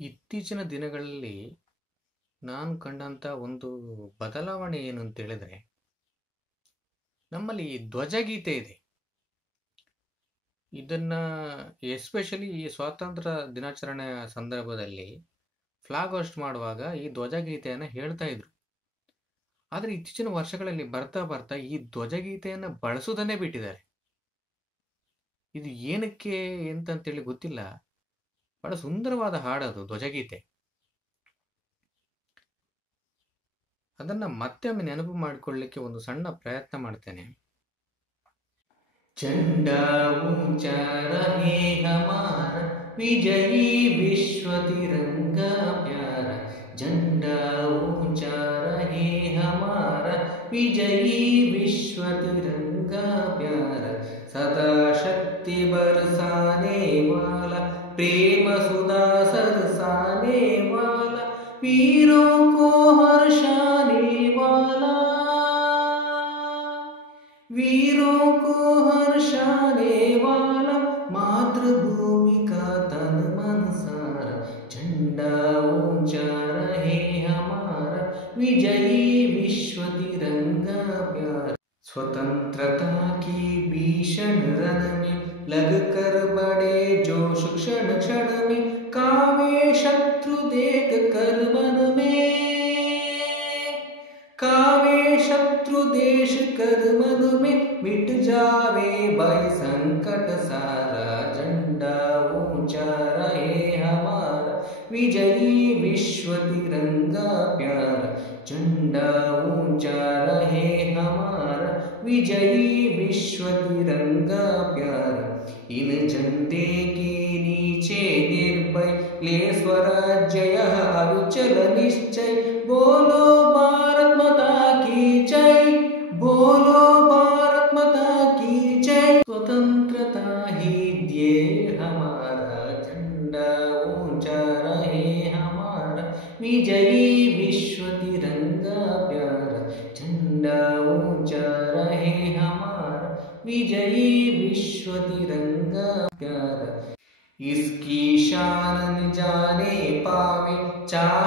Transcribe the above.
ಇತ್ತೀಚಿನ ದಿನಗಳಲ್ಲಿ ನಾನು ಕಂಡಂಥ ಒಂದು ಬದಲಾವಣೆ ಏನು ಅಂತ ಹೇಳಿದ್ರೆ, ನಮ್ಮಲ್ಲಿ ಧ್ವಜಗೀತೆ ಇದೆ. ಇದನ್ನ ಎಸ್ಪೆಷಲಿ ಈ ಸ್ವಾತಂತ್ರ್ಯ ದಿನಾಚರಣೆಯ ಸಂದರ್ಭದಲ್ಲಿ ಫ್ಲಾಗ್ ಹೋಸ್ಟ್ ಮಾಡುವಾಗ ಈ ಧ್ವಜಗೀತೆಯನ್ನು ಹೇಳ್ತಾ ಇದ್ರು. ಆದರೆ ಇತ್ತೀಚಿನ ವರ್ಷಗಳಲ್ಲಿ ಬರ್ತಾ ಬರ್ತಾ ಈ ಧ್ವಜಗೀತೆಯನ್ನು ಬಳಸುವುದನ್ನೇ ಬಿಟ್ಟಿದ್ದಾರೆ. ಇದು ಏನಕ್ಕೆ ಅಂತಂತೇಳಿ ಗೊತ್ತಿಲ್ಲ. ಬಹಳ ಸುಂದರವಾದ ಹಾಡದು ಧ್ವಜಗೀತೆ. ಅದನ್ನ ಮತ್ತೆ ಒಮ್ಮೆ ನೆನಪು ಮಾಡಿಕೊಳ್ಳಲಿಕ್ಕೆ ಒಂದು ಸಣ್ಣ ಪ್ರಯತ್ನ ಮಾಡ್ತೇನೆ. झंडा ऊंचा रहे हमारा, विजयी विश्व तिरंगा प्यारा. झंडा ऊंचा रहे हमारा, विजयी विश्व तिरंगा प्यारा. सदा शक्ति बरसाने वाला, प्रेम सुधा सरसाने वाला, वीरों को हर्षाने वाला, वीरों को हर्षाने वाला, मातृभूमि का तन मन सारा. झंडा ऊंचा रहे हमारा, विजयी विश्व तिरंगा प्यारा. स्वतंत्रता की भीषण रण में लगकर बड़े जोश क्षण क्षण में, कावे शत्रु देख कर मन में, कावे शत्रु देश कर मन में, मिट जावे भय संकट सारा. झंडा ऊंचा रहे हमारा, विजयी विश्व तिरंगा प्यारा. झंडा ऊंचा रहे हमारा, विजयी विश्व तिरंगा प्यारा. इन झंडे के नीचे निर्भय ले स्वराज्य यह अविचल निश्चय. बोलो भारत माता की जय, बोलो भारत माता की जय. स्वतंत्रता ही ध्येय हमारा, झंडा ऊंचा रहे हमारा, विजयी विश्व तिरंगा प्यारा. झंडा ऊंचा रहे हमारा, विजयी विश्व तिरंगा प्यारा. इसकी शान जाने पावे चाहे